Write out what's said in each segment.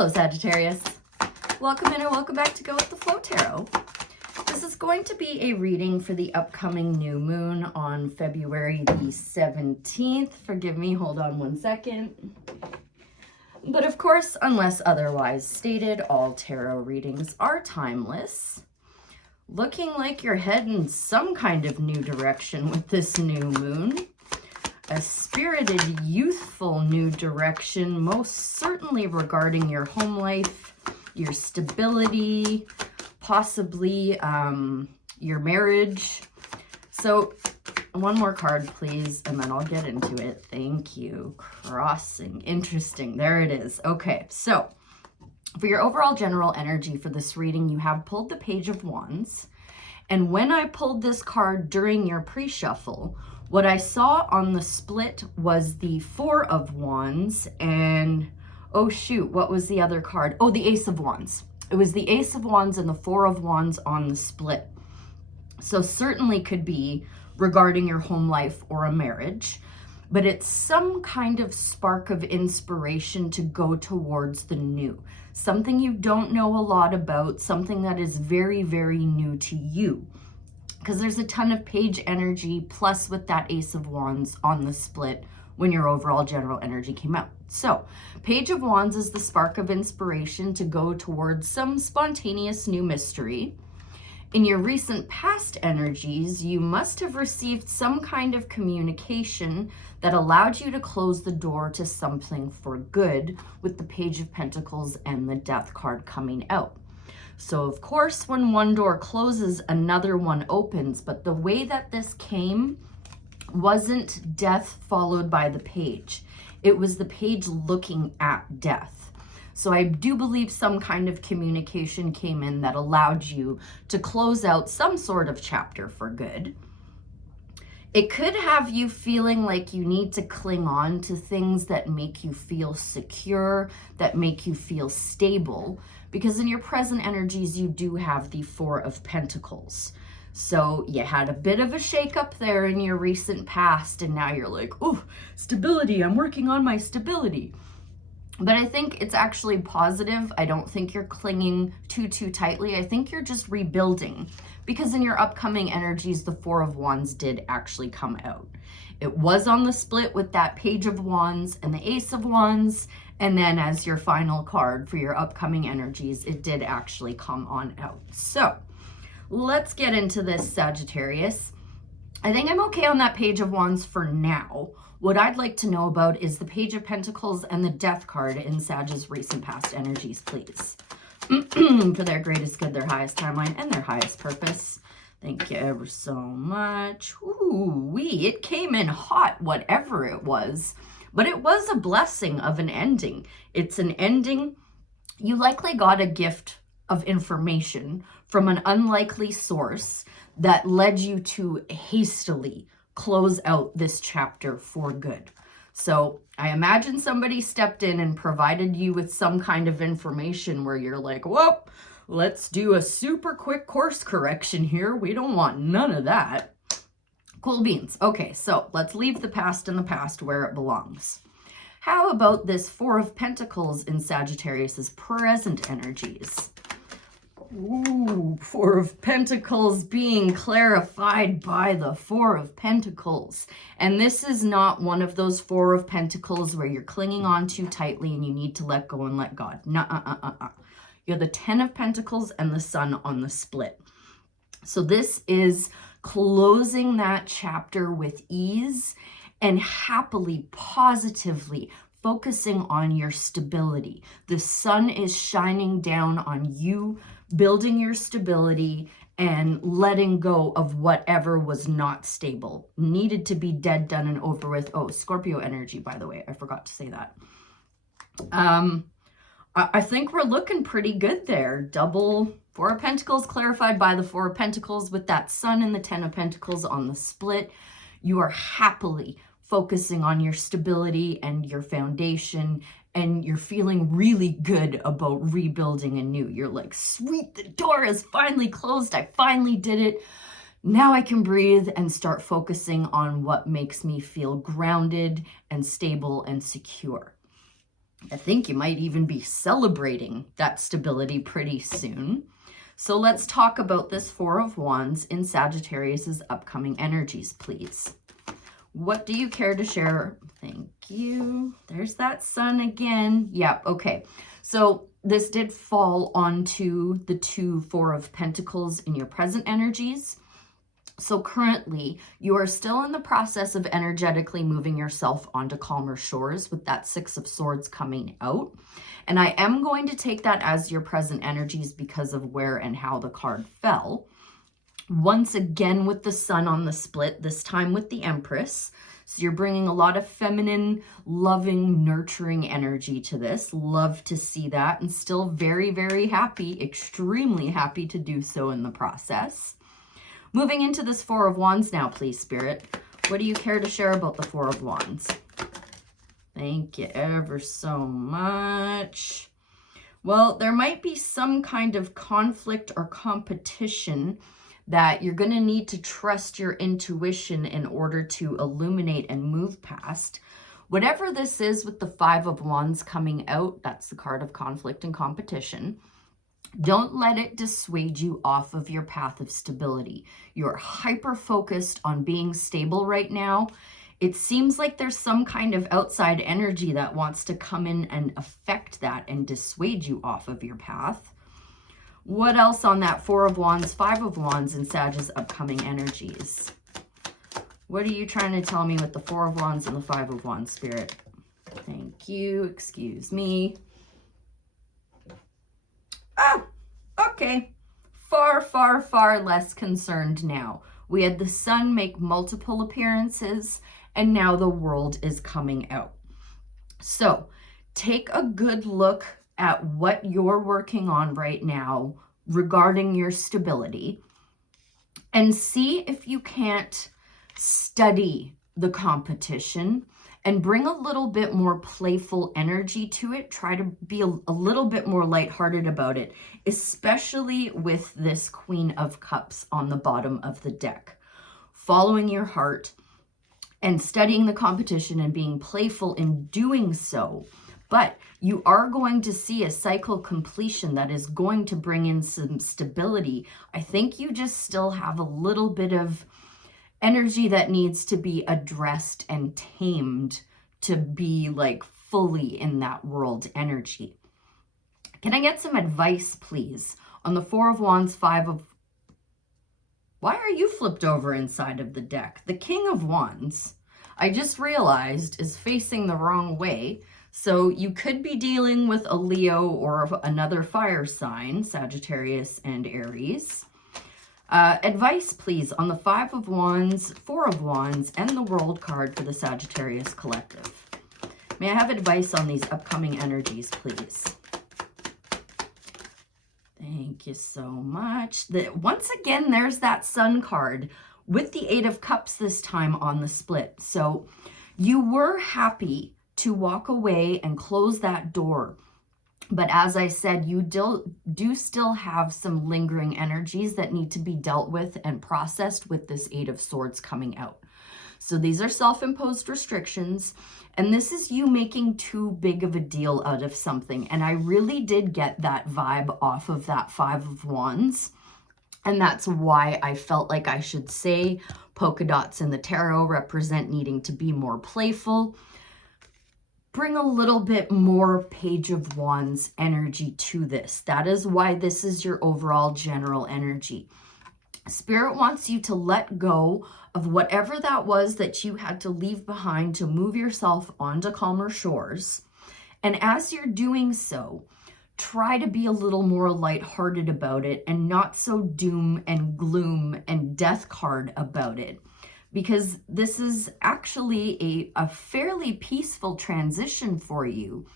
Hello, Sagittarius. Welcome in or welcome back to Go With The Flow Tarot. This is going to be a reading for the upcoming new moon on February the 17th. Forgive me, hold on one second. But of course, unless otherwise stated, all tarot readings are timeless. Looking like you're heading some kind of new direction with this new moon. A spirited, youthful new direction, most certainly regarding your home life, your stability, possibly your marriage. So one more card, please, and then I'll get into it. Thank you. Crossing. Interesting. There it is. Okay, so for your overall general energy for this reading, you have pulled the Page of Wands. And when I pulled this card during your pre-shuffle, what I saw on the split was the Four of Wands and, oh shoot, what was the other card? Oh, the Ace of Wands. It was the Ace of Wands and the Four of Wands on the split. So certainly could be regarding your home life or a marriage, but it's some kind of spark of inspiration to go towards the new. Something you don't know a lot about, something that is very, very new to you. Because there's a ton of page energy, plus with that Ace of Wands on the split when your overall general energy came out. So, Page of Wands is the spark of inspiration to go towards some spontaneous new mystery. In your recent past energies, you must have received some kind of communication that allowed you to close the door to something for good, with the Page of Pentacles and the Death card coming out. So of course, when one door closes, another one opens, but the way that this came wasn't death followed by the page. It was the page looking at death. So I do believe some kind of communication came in that allowed you to close out some sort of chapter for good. It could have you feeling like you need to cling on to things that make you feel secure, that make you feel stable, because in your present energies, you do have the Four of Pentacles. So you had a bit of a shakeup there in your recent past, and now you're like, oh, stability, I'm working on my stability. But I think it's actually positive. I don't think you're clinging too tightly. I think you're just rebuilding, because in your upcoming energies, the Four of Wands did actually come out. It was on the split with that Page of Wands and the Ace of Wands. And then as your final card for your upcoming energies, it did actually come on out. So let's get into this, Sagittarius. I think I'm okay on that Page of Wands for now. What I'd like to know about is the Page of Pentacles and the Death card in Sag's recent past energies, please. For their greatest good, their highest timeline, and their highest purpose. Thank you ever so much. Ooh-wee, it came in hot, whatever it was. But it was a blessing of an ending. It's an ending. You likely got a gift of information from an unlikely source that led you to hastily close out this chapter for good. So I imagine somebody stepped in and provided you with some kind of information where you're like, whoa, let's do a super quick course correction here. We don't want none of that. Cool beans. Okay, so let's leave the past in the past where it belongs. How about this Four of Pentacles in Sagittarius's present energies? Ooh, Four of Pentacles being clarified by the Four of Pentacles. And this is not one of those Four of Pentacles where you're clinging on too tightly and you need to let go and let God. Nuh-uh-uh-uh-uh. You're the Ten of Pentacles and the Sun on the split. So this is closing that chapter with ease and happily, positively focusing on your stability. The sun is shining down on you, building your stability and letting go of whatever was not stable, needed to be dead, done, and over with. Oh, Scorpio energy, by the way. I forgot to say that. I think we're looking pretty good there. Double Four of Pentacles clarified by the Four of Pentacles with that Sun and the Ten of Pentacles on the split. You are happily focusing on your stability and your foundation, and you're feeling really good about rebuilding anew. You're like, sweet, the door is finally closed. I finally did it. Now I can breathe and start focusing on what makes me feel grounded and stable and secure. I think you might even be celebrating that stability pretty soon. So let's talk about this Four of Wands in Sagittarius's upcoming energies, please. What do you care to share? Thank you. There's that sun again. Yep, okay. So this did fall onto the two Four of Pentacles in your present energies. So currently, you are still in the process of energetically moving yourself onto calmer shores with that Six of Swords coming out. And I am going to take that as your present energies because of where and how the card fell. Once again with the sun on the split, this time with the Empress. So you're bringing a lot of feminine, loving, nurturing energy to this. Love to see that, and still very, very happy, extremely happy to do so in the process. Moving into this Four of Wands now, please, Spirit. What do you care to share about the Four of Wands? Thank you ever so much. Well, there might be some kind of conflict or competition that you're going to need to trust your intuition in order to illuminate and move past. Whatever this is with the Five of Wands coming out, that's the card of conflict and competition. Don't let it dissuade you off of your path of stability. You're hyper-focused on being stable right now. It seems like there's some kind of outside energy that wants to come in and affect that and dissuade you off of your path. What else on that Four of Wands, Five of Wands in Sag's upcoming energies? What are you trying to tell me with the Four of Wands and the Five of Wands, Spirit? Thank you. Excuse me. Oh, okay. Far, far, far less concerned now. We had the sun make multiple appearances, and now the world is coming out. So take a good look at what you're working on right now regarding your stability and see if you can't study the competition and bring a little bit more playful energy to it. Try to be a little bit more lighthearted about it, especially with this Queen of Cups on the bottom of the deck. Following your heart and studying the competition and being playful in doing so. But you are going to see a cycle completion that is going to bring in some stability. I think you just still have a little bit of energy that needs to be addressed and tamed to be like fully in that world energy. Can I get some advice, please, on the Four of Wands, Five of... Why are you flipped over inside of the deck? The King of Wands, I just realized, is facing the wrong way. So you could be dealing with a Leo or another fire sign, Sagittarius and Aries. Advice, please, on the Five of Wands, Four of Wands, and the World card for the Sagittarius Collective. May I have advice on these upcoming energies, please? Thank you so much. Once again, there's that Sun card with the Eight of Cups this time on the split. So you were happy to walk away and close that door. But as I said, you do still have some lingering energies that need to be dealt with and processed with this Eight of Swords coming out. So these are self-imposed restrictions, and this is you making too big of a deal out of something. And I really did get that vibe off of that Five of Wands. And that's why I felt like I should say polka dots in the tarot represent needing to be more playful. Bring a little bit more Page of Wands energy to this. That is why this is your overall general energy. Spirit wants you to let go of whatever that was that you had to leave behind to move yourself onto calmer shores. And as you're doing so, try to be a little more lighthearted about it and not so doom and gloom and death card about it. Because this is actually a fairly peaceful transition for you.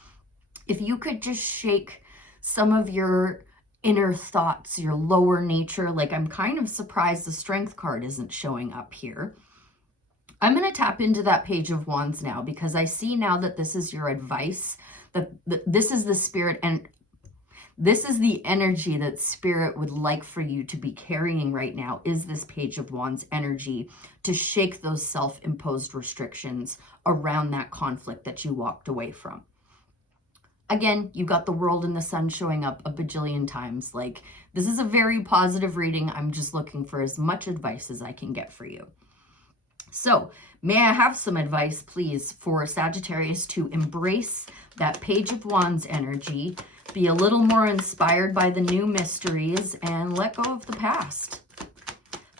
If you could just shake some of your inner thoughts, your lower nature, like I'm kind of surprised the Strength card isn't showing up here. I'm going to tap into that Page of Wands now because I see now that this is your advice, that this is the Spirit and this is the energy that Spirit would like for you to be carrying right now, is this Page of Wands energy to shake those self-imposed restrictions around that conflict that you walked away from. Again, you've got the world and the sun showing up a bajillion times. Like, this is a very positive reading. I'm just looking for as much advice as I can get for you. So, may I have some advice, please, for Sagittarius to embrace that Page of Wands energy, be a little more inspired by the new mysteries, and let go of the past.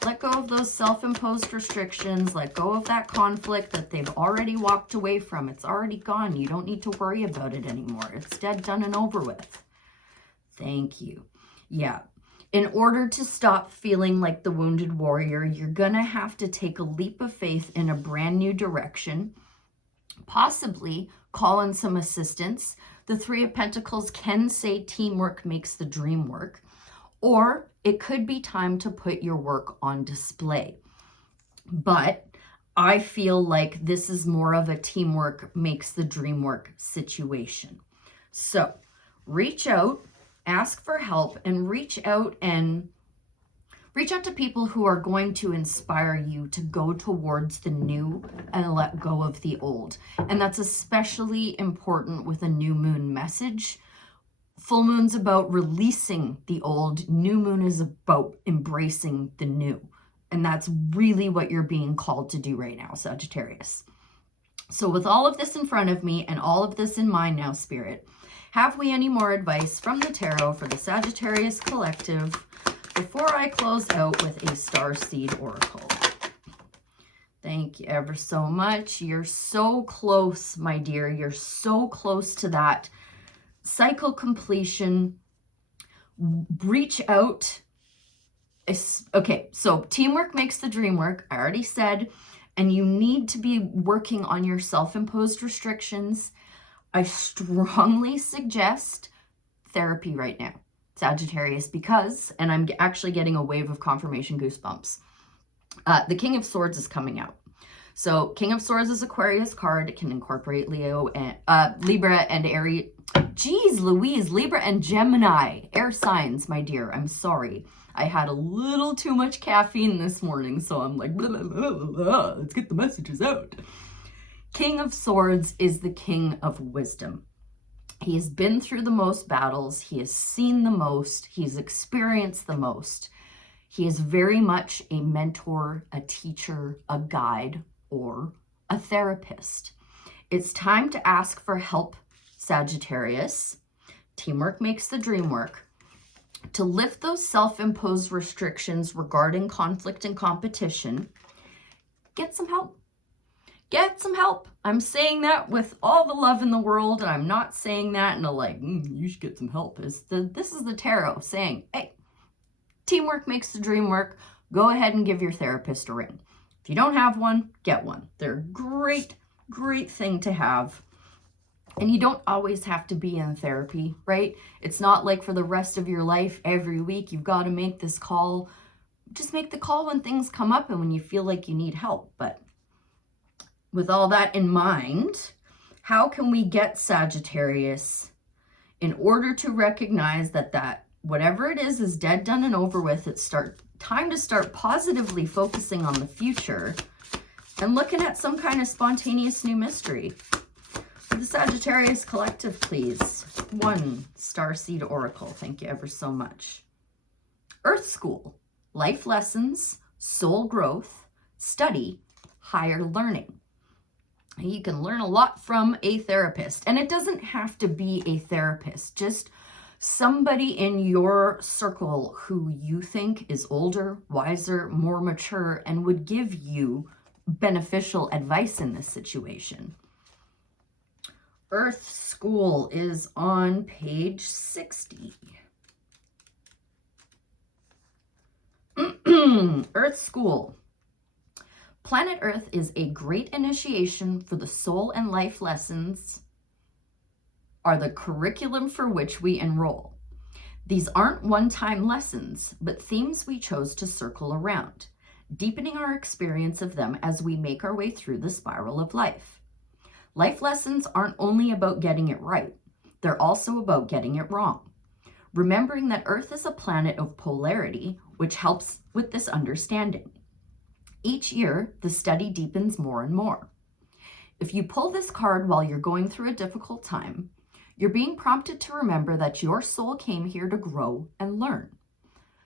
Let go of those self-imposed restrictions. Let go of that conflict that they've already walked away from. It's already gone. You don't need to worry about it anymore. It's dead, done, and over with. Thank you. Yeah. In order to stop feeling like the wounded warrior, you're going to have to take a leap of faith in a brand new direction. Possibly call in some assistance. The Three of Pentacles can say teamwork makes the dream work. Or it could be time to put your work on display. But I feel like this is more of a teamwork makes the dream work situation. So reach out, ask for help, and reach out to people who are going to inspire you to go towards the new and let go of the old. And that's especially important with a new moon message. Full moon's about releasing the old. New moon is about embracing the new. And that's really what you're being called to do right now, Sagittarius. So with all of this in front of me and all of this in mind now, Spirit, have we any more advice from the tarot for the Sagittarius collective before I close out with a Starseed Oracle? Thank you ever so much. You're so close, my dear. You're so close to that cycle completion. Reach out. Okay, so teamwork makes the dream work. I already said, and you need to be working on your self-imposed restrictions. I strongly suggest therapy right now, Sagittarius, because, and I'm actually getting a wave of confirmation goosebumps. The King of Swords is coming out. So King of Swords is Aquarius card. It can incorporate Leo and Libra and Aries. Geez Louise, Libra and Gemini, air signs, my dear. I'm sorry. I had a little too much caffeine this morning, so I'm like, blah, blah, blah, blah. Let's get the messages out. King of Swords is the king of wisdom. He has been through the most battles. He has seen the most. He's experienced the most. He is very much a mentor, a teacher, a guide, or a therapist. It's time to ask for help, Sagittarius. Teamwork makes the dream work. To lift those self-imposed restrictions regarding conflict and competition, get some help. Get some help. I'm saying that with all the love in the world, and I'm not saying that in a like, you should get some help. This is the tarot saying, hey, teamwork makes the dream work. Go ahead and give your therapist a ring. If you don't have one, get one. They're a great, great thing to have. And you don't always have to be in therapy, right? It's not like for the rest of your life, every week, you've got to make this call. Just make the call when things come up and when you feel like you need help. But with all that in mind, how can we get Sagittarius in order to recognize that whatever it is dead, done, and over with? It's time to start positively focusing on the future and looking at some kind of spontaneous new mystery. For the Sagittarius collective, please. 1 Starseed Oracle. Thank you ever so much. Earth School. Life lessons, soul growth, study, higher learning. You can learn a lot from a therapist. And it doesn't have to be a therapist. Just somebody in your circle who you think is older, wiser, more mature, and would give you beneficial advice in this situation. Earth School is on page 60. Earth School. Planet Earth is a great initiation for the soul, and life lessons are the curriculum for which we enroll. These aren't one-time lessons, but themes we chose to circle around, deepening our experience of them as we make our way through the spiral of life. Life lessons aren't only about getting it right, they're also about getting it wrong. Remembering that Earth is a planet of polarity, which helps with this understanding. Each year, the study deepens more and more. If you pull this card while you're going through a difficult time, You're being prompted to remember that your soul came here to grow and learn.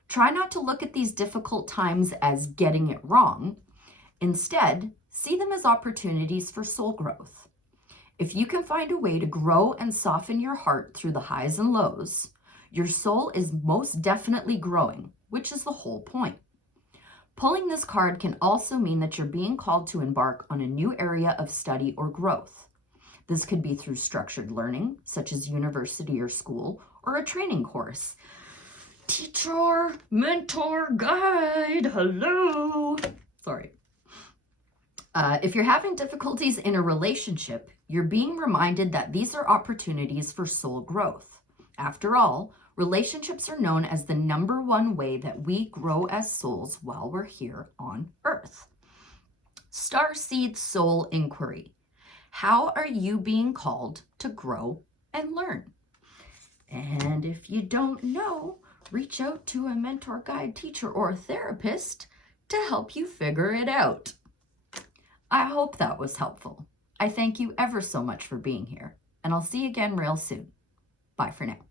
Try not to look at these difficult times as getting it wrong. Instead, see them as opportunities for soul growth. If you can find a way to grow and soften your heart through the highs and lows, your soul is most definitely growing, which is the whole point. Pulling this card can also mean that you're being called to embark on a new area of study or growth. This could be through structured learning, such as university or school, or a training course. Teacher, mentor, guide, hello. Sorry. If you're having difficulties in a relationship, you're being reminded that these are opportunities for soul growth. After all, relationships are known as the #1 way that we grow as souls while we're here on Earth. Starseed Soul Inquiry. How are you being called to grow and learn? And if you don't know, reach out to a mentor, guide, teacher, or therapist to help you figure it out. I hope that was helpful. I thank you ever so much for being here, and I'll see you again real soon. Bye for now.